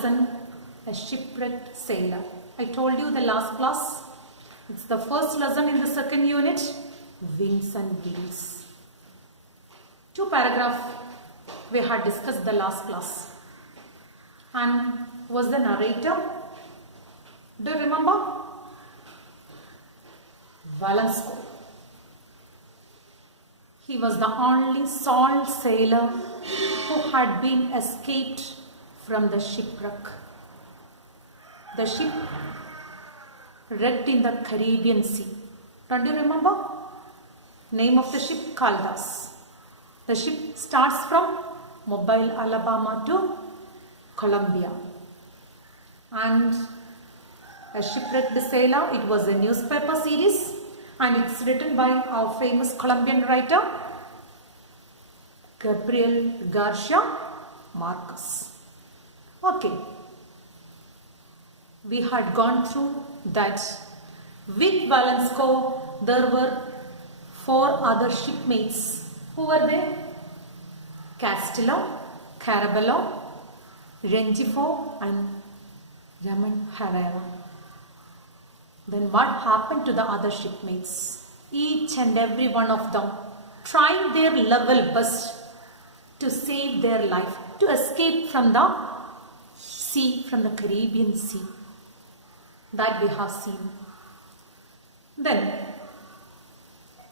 lesson, a shipwrecked sailor. I told you the last class. It's the first lesson in the second unit, wings and wheels. 2 paragraphs we had discussed the last class. And was the narrator? Do you remember? Valensko. He was the only sole sailor who had been escaped from the shipwreck. The ship wrecked in the Caribbean Sea. Don't you remember? Name of the ship, Caldas. The ship starts from Mobile, Alabama to Columbia. And a shipwrecked sailor, it was a newspaper series and it's written by our famous Colombian writer, Gabriel Garcia Marquez. Okay. We had gone through that with Valensko there were 4 other shipmates. Who were they? Castillo, Carabello, Rengifo and Ramon Herrera. Then what happened to the other shipmates? Each and every one of them tried their level best to save their life, to escape from the sea, from the Caribbean Sea. That we have seen. Then,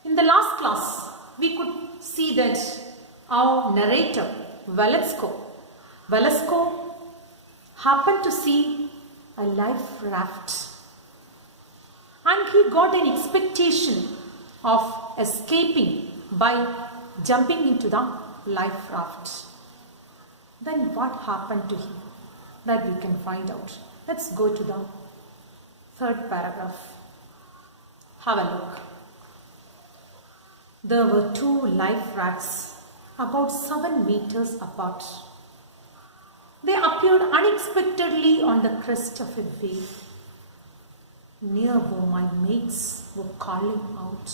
in the last class, we could see that our narrator, Valensko happened to see a life raft. And he got an expectation of escaping by jumping into the life raft. Then what happened to him? That we can find out. Let's go to the 3rd paragraph. Have a look. There were 2 life rafts about 7 meters apart. They appeared unexpectedly on the crest of a wave, near where my mates were calling out.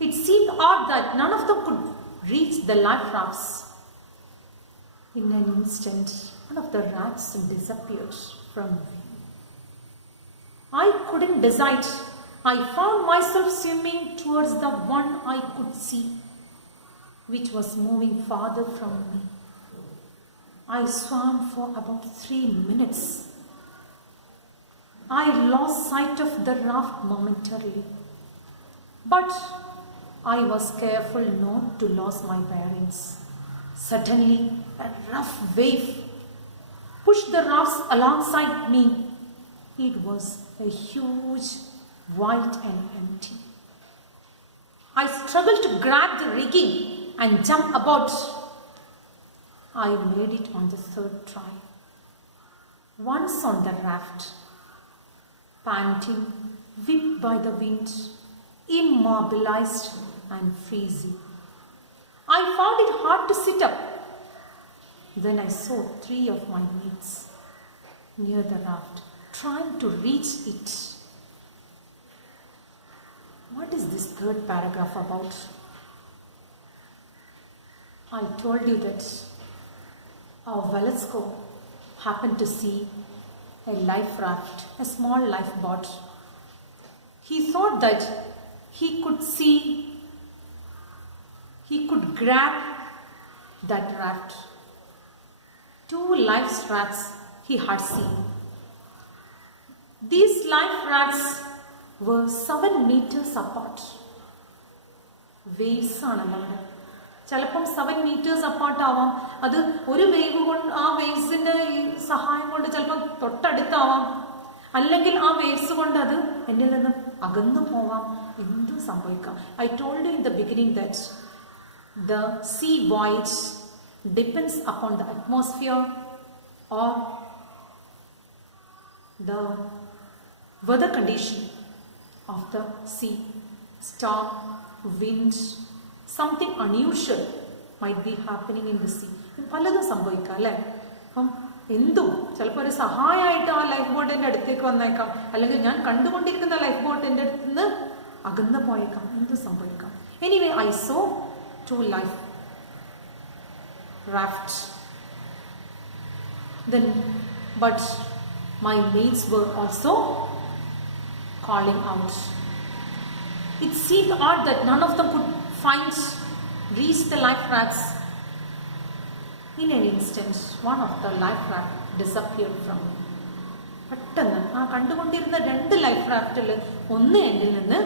It seemed odd that none of them could reach the life rafts. In an instant, one of the rafts disappeared from view. I couldn't decide. I found myself swimming towards the one I could see, which was moving farther from me. I swam for about 3 minutes. I lost sight of the raft momentarily, but I was careful not to lose my bearings. Suddenly, a rough wave pushed the rafts alongside me. It was a huge, white and empty. I struggled to grab the rigging and jump about. I made it on the 3rd try. Once on the raft, panting, whipped by the wind, immobilized and freezing. I found it hard to sit up. Then I saw 3 of my mates near the raft, trying to reach it. What is this 3rd paragraph about? I told you that our Valensko happened to see a life raft, a small lifeboat. He thought that he could grab that raft. 2 life rafts he had seen. These life rafts were 7 meters apart. Waves ആണല്ലോ. ചിലപ്പം 7 meters apart ആവാം. അത് ഒരു wave കൊണ്ട് ആ വേവ്സിന്റെ സഹായം കൊണ്ട് ചിലപ്പം തൊട്ടടുത്താവാം. അല്ലെങ്കിൽ ആ വേവ്സ് കൊണ്ട് അത് എന്നിൽ നിന്ന് അകന്നു പോവാം. എന്തും സംഭവിക്കാം. I told you in the beginning that the sea voyage depends upon the atmosphere or the weather condition of the sea. Storm, wind, something unusual might be happening in the sea. പലതും സംഭവിക്കാം അല്ലേ? അപ്പം എന്തും ചിലപ്പോൾ ഒരു സഹായമായിട്ട് ആ life ബോട്ടിൻ്റെ അടുത്തേക്ക് വന്നേക്കാം, അല്ലെങ്കിൽ ഞാൻ കണ്ടുകൊണ്ടിരിക്കുന്ന ലൈഫ് ബോട്ടിൻ്റെ അടുത്ത് നിന്ന് അകന്നു പോയേക്കാം. എന്തും സംഭവിക്കാം. Anyway I so 2 life raft. Then but my mates were also calling out. It seemed odd that none of them could reach the life rafts. In an instant, one of the life raft disappeared from me. പെട്ടെന്ന് ആ കണ്ടുകൊണ്ടിരുന്ന 2 life റാഫ്റ്റിൽ ഒന്ന് എന്നിൽ നിന്ന്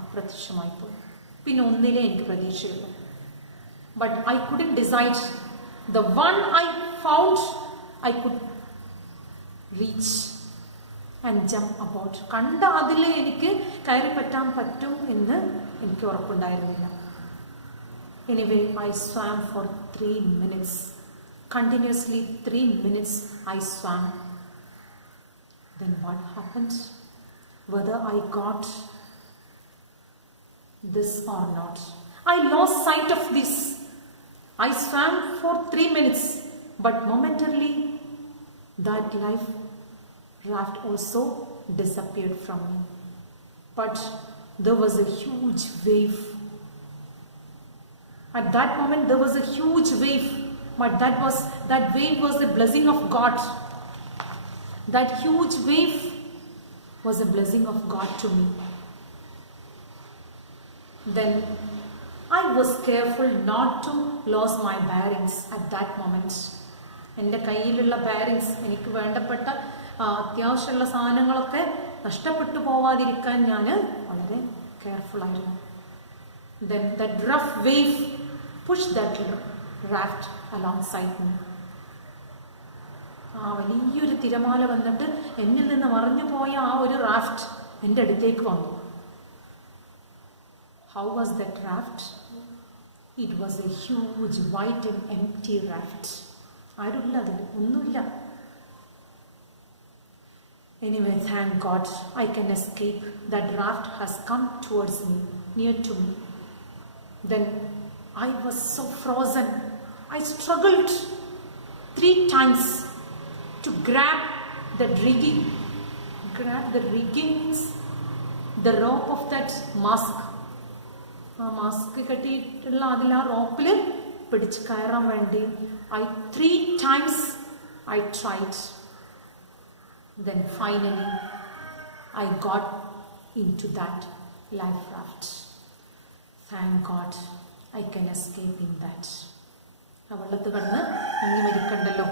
അപ്രത്യക്ഷമായി പോയി. പിന്നെ ഒന്നിലേ എനിക്ക് പ്രതീക്ഷയുള്ളൂ. But I couldn't decide the one I found I could reach and jump about. കണ്ട അതിലേ എനിക്ക് കയറി പറ്റാൻ പറ്റും എന്ന് എനിക്ക് ഉറപ്പുണ്ടായിരുന്നില്ല. Anyway I swam for 3 minutes. Continuously 3 minutes I swam. Then what happened? Whether I got this or not, I lost sight of this. I swam for 3 minutes, but momentarily that life raft also disappeared from me. But there was a huge wave. At that moment there was a huge wave, but that wave was a blessing of God. That huge wave was a blessing of God to me. Then I was careful not to lose my bearings at that moment. എൻ്റെ കയ്യിലുള്ള bearings, എനിക്ക് വേണ്ടപ്പെട്ട അത്യാവശ്യമുള്ള സാധനങ്ങളൊക്കെ നഷ്ടപ്പെട്ടു പോവാതിരിക്കാൻ ഞാൻ വളരെ കെയർഫുൾ ആയിരുന്നു. Then that rough wave pushed that raft alongside me. ആ വലിയൊരു തിരമാല വന്നിട്ട് എന്നിൽ നിന്ന് മറിഞ്ഞു പോയ ആ ഒരു റാഫ്റ്റ് എൻ്റെ അടുത്തേക്ക് വന്നു. How was that raft? It was a huge white and empty raft. ആരുമില്ല അതിൽ, ഒന്നുമില്ല. Anyway, thank God I can escape. That raft has come towards me, near to me. Then I was so frozen. I struggled 3 times to grab the rigging. Grab the rigging means the rope of that mask. ആ mask കെട്ടിയിട്ടുള്ള അതിൽ ആ റോപ്പിൽ പിടിച്ച് കയറാൻ വേണ്ടി 3 times I tried. Then finally I got into that life raft. Thank God I can escape in that. ആ വെള്ളത്ത് കിടന്ന് മുങ്ങി മരിക്കണ്ടല്ലോ,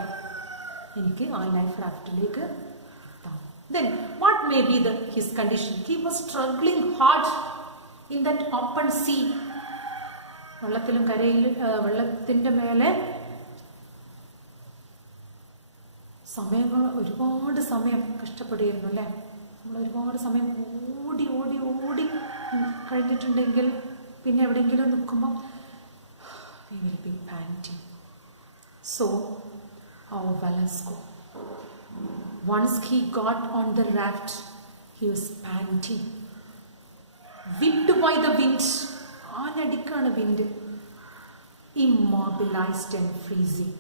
എനിക്ക് ആ ലൈഫ് റാഫ്റ്റിലേക്ക് എത്താം. Then what may be his condition? He was struggling hard in that open sea. വെള്ളത്തിലും കരയിൽ വെള്ളത്തിൻ്റെ മേലെ ഒരുപാട് സമയം കഷ്ടപ്പെടുകയായിരുന്നു അല്ലേ. നമ്മൾ ഒരുപാട് സമയം ഓടി ഓടി ഓടി കഴിഞ്ഞിട്ടുണ്ടെങ്കിൽ പിന്നെ എവിടെയെങ്കിലും നിൽക്കുമ്പോൾ we will be panting. So our Velasco, once he got on the raft, he was panting, whipped by the wind. ആഞ്ഞടിക്കാണ് wind. Immobilized and freezing.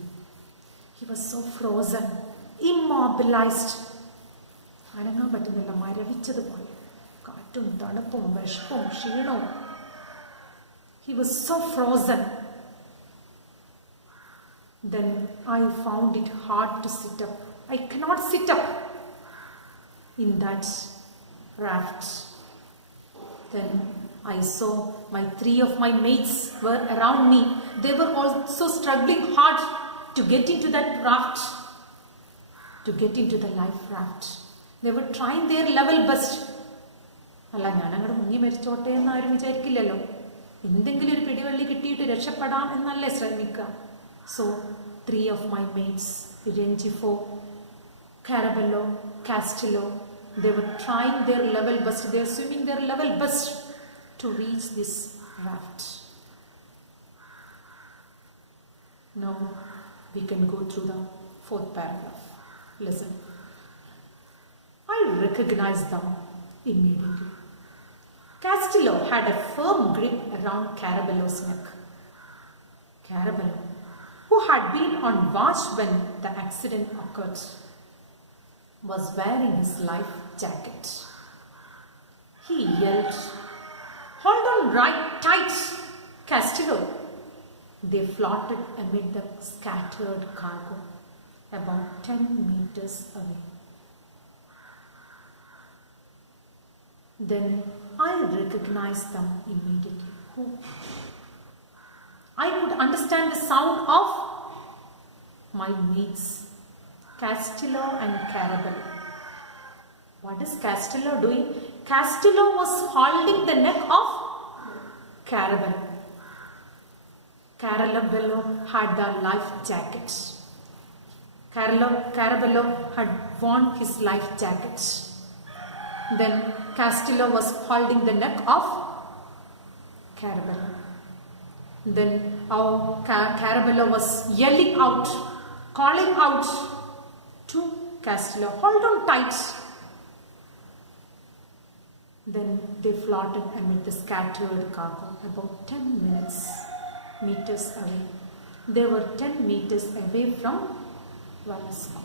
He was so frozen, immobilized. അനങ്ങാൻ പറ്റുന്നില്ല, മരവിച്ചതുപോലെ. കാറ്റും തണുപ്പും വിഷപ്പും ക്ഷീണവും. He was so frozen. Then I found it hard to sit up. I cannot sit up in that raft. Then I saw 3 of my mates were around me. They were also struggling hard to get into that raft, to get into the life raft. They were trying their level best. അല്ല, ഞാനങ്ങോട്ട് മുങ്ങി മരിച്ചോട്ടെ എന്ന് ആരും വിചാരിക്കില്ലല്ലോ. എന്തെങ്കിലും ഒരു പിടിവള്ളി കിട്ടിയിട്ട് രക്ഷപ്പെടാം എന്നല്ലേ ശ്രമിക്കുക. So 3 of my mates, Rengifo, Carabello, Castillo, they were trying their level best. They were swimming their level best to reach this raft. Now we can go through the 4th paragraph. Listen. I recognized them immediately. Castillo had a firm grip around Carabello's neck. Carabello, who had been on watch when the accident occurred, was wearing his life jacket. He yelled, "Hold on right tight, Castillo!" They floated amid the scattered cargo. about 10 meters away. Then I recognized them immediately. Who? I could understand the sound of my mates, Castillo and Carabello. What is Castillo doing? Castillo was holding the neck of Carabello. Carabello had the life jacket. Carabello had worn his life jacket. Then Castillo was holding the neck of Carabello. Then Carabello was yelling out, calling out to Castillo, hold on tight. Then they floated amid the scattered cargo about 10 meters away. They were 10 meters away from Velasco.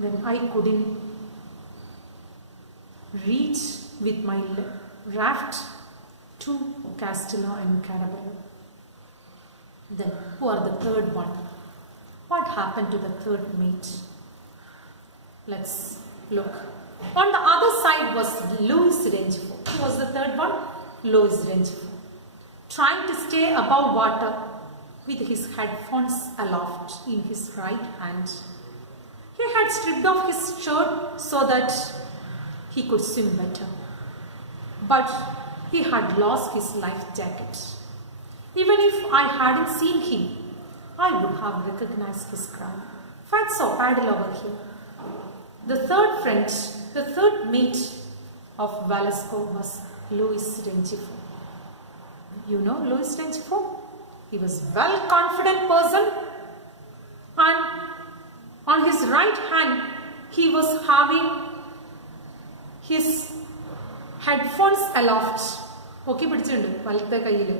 Then I couldn't reach with my raft to Castillo and Carabello. Then who are the third one? What happened to the third mate? Let's look. On the other side was Luis Rengifo. Who was the third one? Luis Rengifo. Trying to stay above water with his headphones aloft in his right hand. He had stripped off his shirt so that he could swim better. But he had lost his life jacket. Even if I hadn't seen him, I would have recognized his cry. Fatso, paddle over here. The third friend, the third mate of Velasco was Luis Rengifo. You know Luis Rengifo? He was a well-confident person, and on his right hand he was having his headphones aloft. പൊക്കി പിടിച്ചിട്ടുണ്ട് വലത്തെ കയ്യിൽ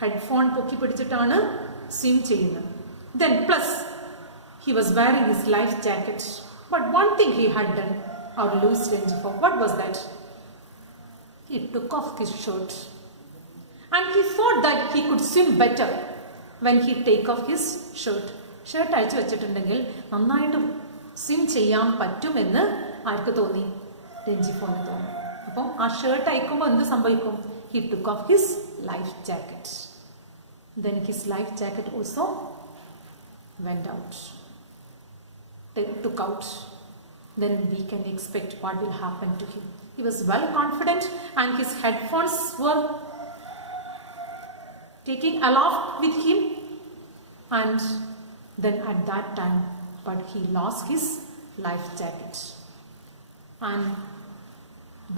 headphone പൊക്കി പിടിച്ചിട്ടാണ് swim ചെയ്യുന്നത്. Then plus he was wearing his life jacket. But one thing he had done, our Luis Rengifo, what was that? He took off his shirt. And he thought that he could swim better when he take off his shirt. Shirt അഴിച്ചു വെച്ചിട്ടുണ്ടെങ്കിൽ നന്നായിട്ട് swim ചെയ്യാൻ പറ്റുമെന്ന് ആർക്ക് തോന്നി? രഞ്ജിഫോന് തോന്നി. അപ്പം ആ shirt അയക്കുമ്പോൾ എന്ത് സംഭവിക്കും? He took off his life jacket. Then his life jacket also went out. Took out. Then we can expect what will happen to him. He was well confident and his headphones were taking aloft with him, and then at that time, but he lost his life jacket.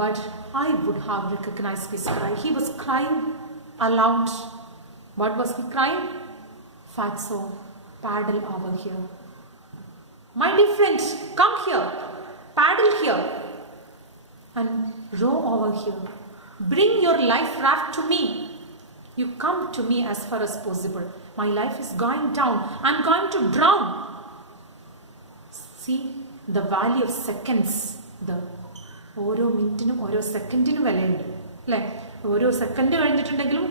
But I would have recognized his cry. He was crying aloud. What was he crying? Fatso, paddle over here. My dear friends, come here, paddle here and row over here. Bring your life raft to me. You come to me as far as possible. My life is going down. I'm going to drown. See the value of seconds. ഓരോ മിനിറ്റിനും ഓരോ സെക്കൻഡിനും വിലയുണ്ട് അല്ലേ? ഓരോ second കഴിഞ്ഞിട്ടുണ്ടെങ്കിലും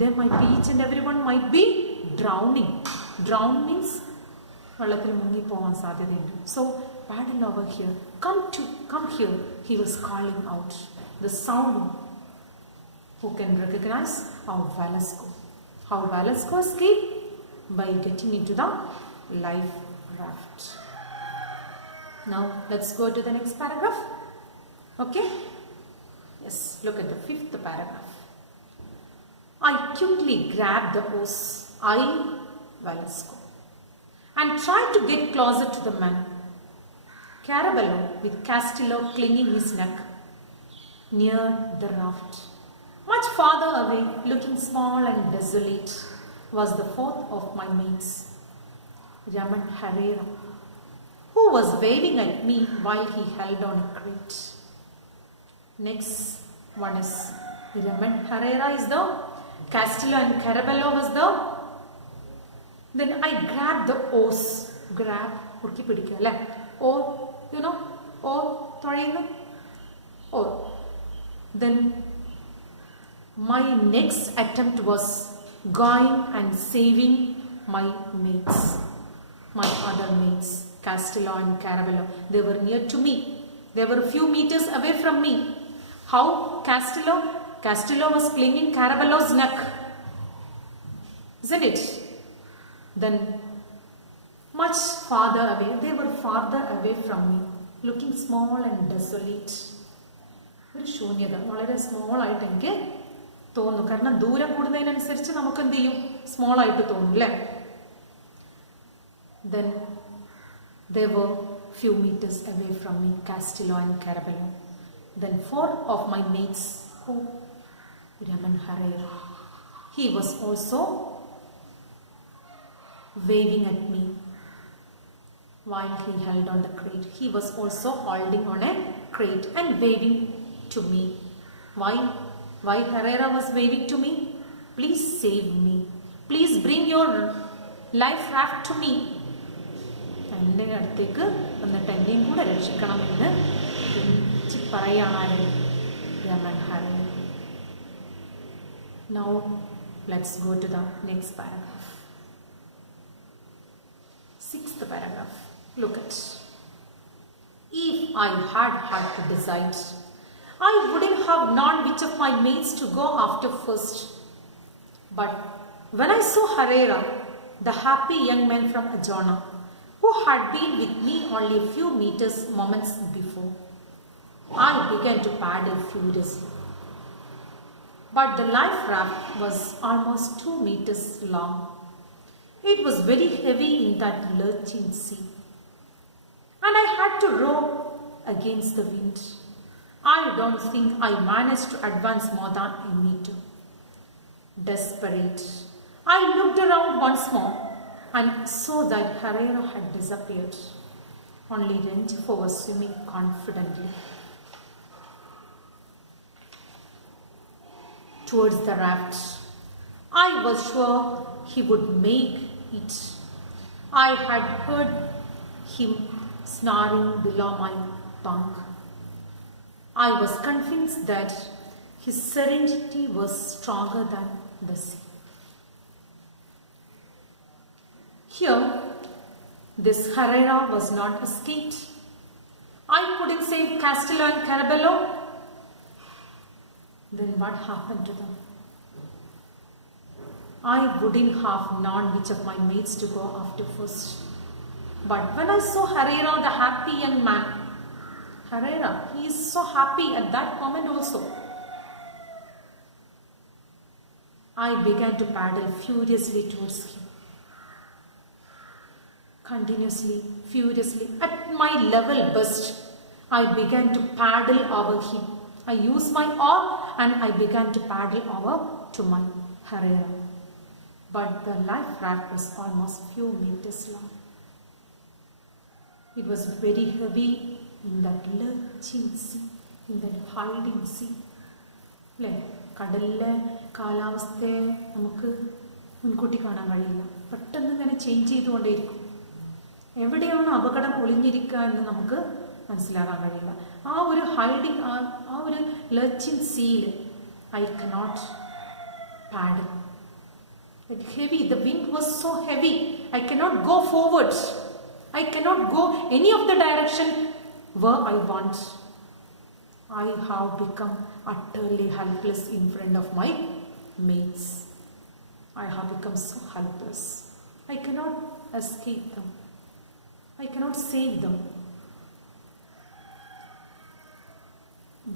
there might be each and everyone might be drowning. Drown means വെള്ളത്തിൽ മുങ്ങിപ്പോവാൻ സാധ്യതയുണ്ട്. So paddle over here. Come here. He was calling out. The sound. Who can recognize? How Velasco escaped? By getting into the life raft. Now let's go to the next paragraph. Okay? Yes, look at the 5th paragraph. I quickly grabbed the oars, Velasco, and tried to get closer to the man. Carabello, with Castillo clinging his neck, near the raft. Much farther away, looking small and desolate, was the fourth of my mates, Raman Herrera, who was waving at me while he held on a crate. Next one is Raman Herrera is the Castillo and Carabello was the. Then I grabbed the oars. Grab, urki pidikka alle. Or, you know, or throwing or. Then my next attempt was going and saving my mates. my other mates, Castello and Caraballo. They were near to me. They were a few meters away from me. How Castello? Castello was clinging Caraballo's neck. Isn't it? Then much farther away, they were farther away from me, looking small and desolate. ഒരു ശൂന്യത, വളരെ small ആയിട്ട് എനിക്ക് തോന്നുന്നു. കാരണം ദൂരം കൂടുന്നതിനനുസരിച്ച് നമുക്ക് എന്ത് ചെയ്യും? സ്മോൾ ആയിട്ട് തോന്നും അല്ലേ? Then they were few meters away from me, Castello and Caraballo. Then four of my mates, Raman Herrera, he was also waving at me while he held on the crate. He was also holding on a crate and waving to me. Why Herrera was waving to me? Please save me. Please bring your life raft to me. എൻ്റെ അടുത്തേക്ക് വന്നിട്ട് എന്നെയും കൂടെ രക്ഷിക്കണമെന്ന് പറയാണ് Raman ഹരേര. Now let's go to the next paragraph. 6th paragraph. Look at. If I had to decide, I wouldn't have known which of my mates to go after first. But when I saw Herrera, the happy young man from Ajona, who had been with me only a few moments before, I began to paddle furiously. But the life raft was almost 2 meters long. It was very heavy in that lurching sea, and I had to row against the wind. I don't think I managed to advance more than a meter. Desperate, I looked around once more and saw that Herrera had disappeared. Only Rengifo was swimming confidently towards the raft. I was sure he would make it. I had heard him snoring below my bunk. I was convinced that his serenity was stronger than the sea. Here, this Herrera was not escaped. I couldn't save Castello and Caraballo. Then what happened to them? I wouldn't have known which of my mates to go after first. But when I saw Herrera, the happy young man, Herrera, he is so happy at that moment also. I began to paddle furiously towards him. Continuously, furiously, at my level best, I began to paddle over him. I used my oar and I began to paddle over to my Herrera. But the life raft was almost few meters long. It was very heavy in that lurching sea, in that hiding sea. അല്ലേ? കടലിലെ കാലാവസ്ഥയെ നമുക്ക് മുൻകൂട്ടി കാണാൻ കഴിയില്ല. പെട്ടെന്ന് ഇങ്ങനെ change ചെയ്തുകൊണ്ടേയിരിക്കും. എവിടെയാണ് അപകടം ഒളിഞ്ഞിരിക്കുക എന്ന് നമുക്ക് മനസ്സിലാക്കാൻ കഴിയില്ല. ആ ഒരു ഹൈഡിങ്, ആ ഒരു ലർച്ചിങ് സീയിൽ I cannot paddle. Heavy, the wind was so heavy. I cannot go forward. I cannot go any of the direction where I want. I have become utterly helpless in front of my mates. I have become so helpless. I cannot escape them. I cannot save them.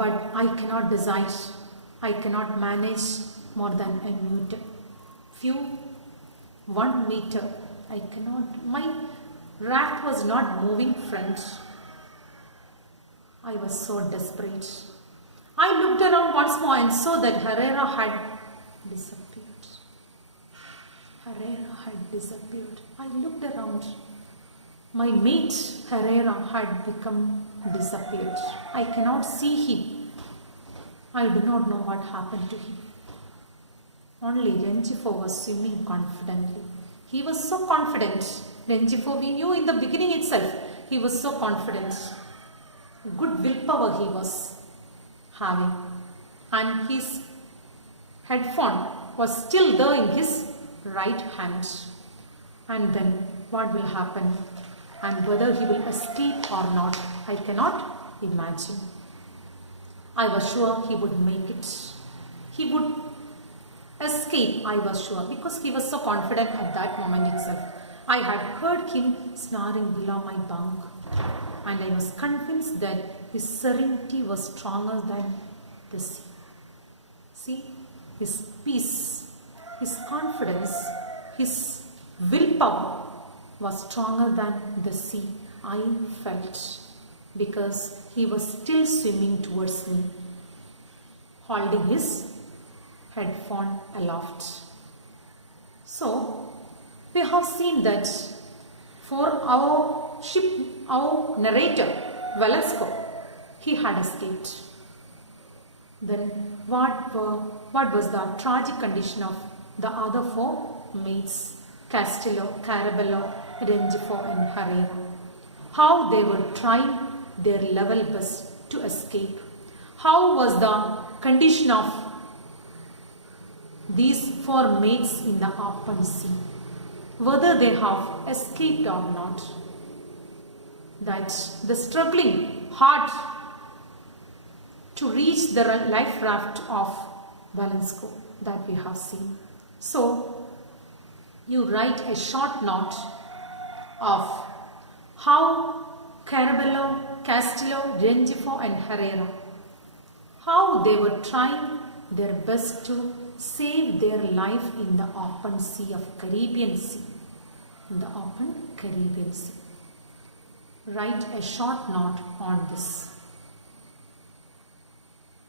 But I cannot decide. I cannot manage more than a meter. 1 meter. I cannot. My raft was not moving front. I was so desperate. I looked around once more and saw that Herrera had disappeared. Herrera had disappeared. I looked around. My mate Herrera had become disappeared. I cannot see him. I do not know what happened to him. Only Rengifo was swimming confidently. He was so confident. Rengifo, we knew in the beginning itself, he was so confident. Good willpower he was having. And his headphone was still there in his right hand. And then what will happen and whether he will escape or not, I cannot imagine. I was sure he would make it. He would escape, I was sure, because he was so confident at that moment itself. I had heard him snoring below my bunk, and I was convinced that his serenity was stronger than the sea. See, his peace, his confidence, his willpower was stronger than the sea, I felt, because he was still swimming towards me, holding his headphone aloft. So, we have seen that for our ship, our narrator, Velasco, he had escaped. Then what was the tragic condition of the other four mates, Castillo, Carabello, Rengifo and Herrera? How they were trying their level best to escape. How was the condition of these four mates in the open sea? Whether they have escaped or not. That the struggling hard to reach the life raft of Velasco that we have seen. So, you write a short note of how Carabello, Castillo, Rengifo and Herrera, how they were trying their best to save their life in the open sea of Caribbean Sea. In the open Caribbean Sea. Write a short note on this.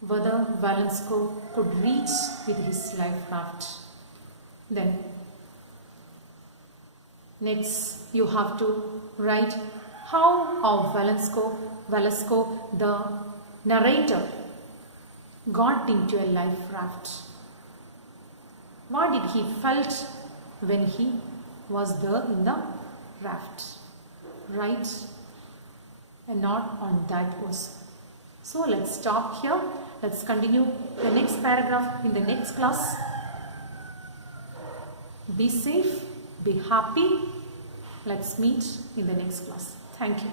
Whether Velasco could reach with his life raft. Then, next you have to write how of Velasco, the narrator, got into a life raft. What did he felt when he was there in the raft? Write a note on that also. So let's stop here. Let's continue the next paragraph in the next class. Be safe, be happy. Let's meet in the next class. Thank you.